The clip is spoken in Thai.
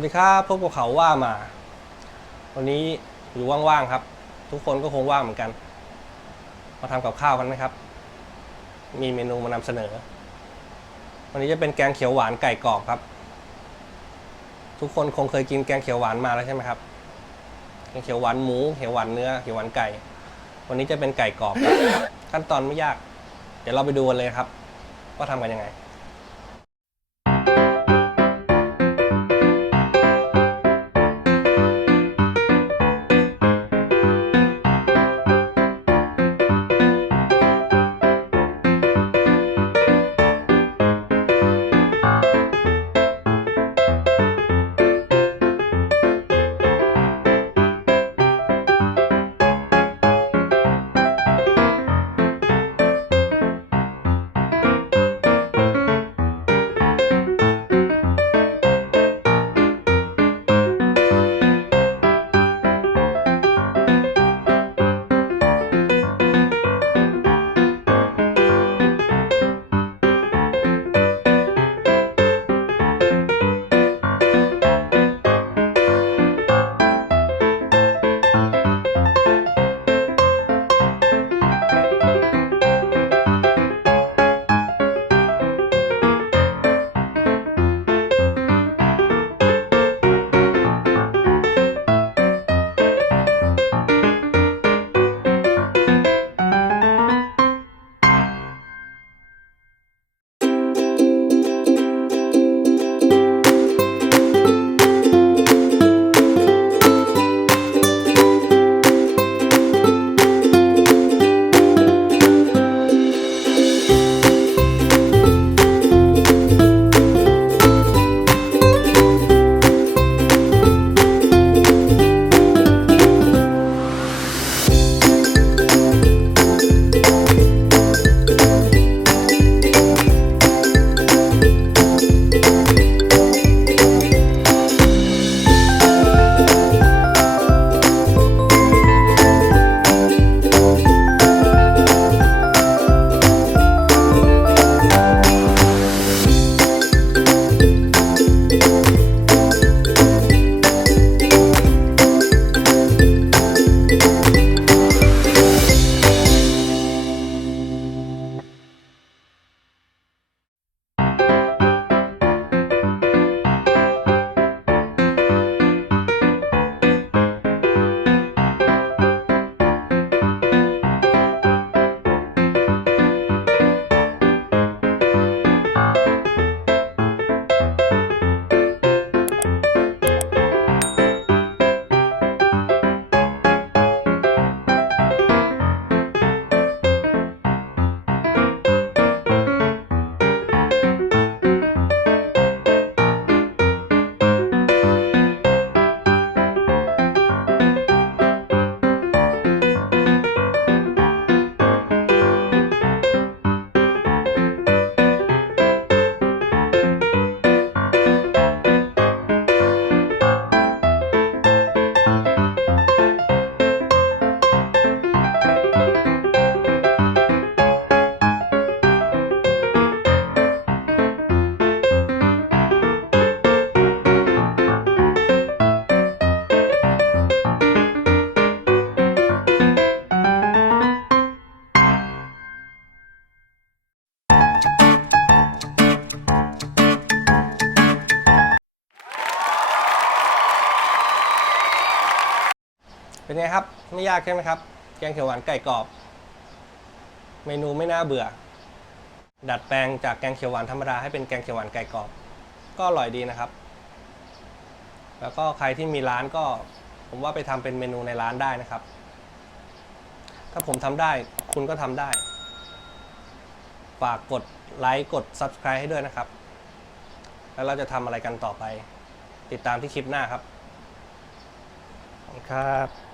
วัสดีครับพบกับเขาว่ามา วันนี้อยู่ว่างๆครับ ทุกคนก็คงว่างเหมือนกัน มาทำกับข้าวกันไหมครับ มีเมนูมานำเสนอ วันนี้จะเป็นแกงเขียวหวานไก่กรอบครับ ทุกคนคงเคยกินแกงเขียวหวานมาแล้วใช่ไหมครับแกงเขียวหวานหมูเขียวหวานเนื้อเขียวหวานไก่ วันนี้จะเป็นไก่กรอบครับขั้นตอนไม่ยาก เดี๋ยวเราไปดูกันเลยครับ ว่าทำกันยังไง เป็นไงครับ ไม่ยากใช่ไหมครับ แกงเขียวหวานไก่กรอบ เมนูไม่น่าเบื่อ ดัดแปลงจากแกงเขียวหวานธรรมดาให้เป็นแกงเขียวหวานไก่กรอบ ก็อร่อยดีนะครับ แล้วก็ใครที่มีร้านก็ ผมว่าไปทำเป็นเมนูในร้านได้นะครับ ถ้าผมทำได้คุณก็ทำได้ ฝากกดไลค์กด Subscribe ให้ด้วยนะครับ แล้วเราจะทำอะไรกันต่อไป ติดตามที่คลิปหน้าครับ ขอบคุณครับ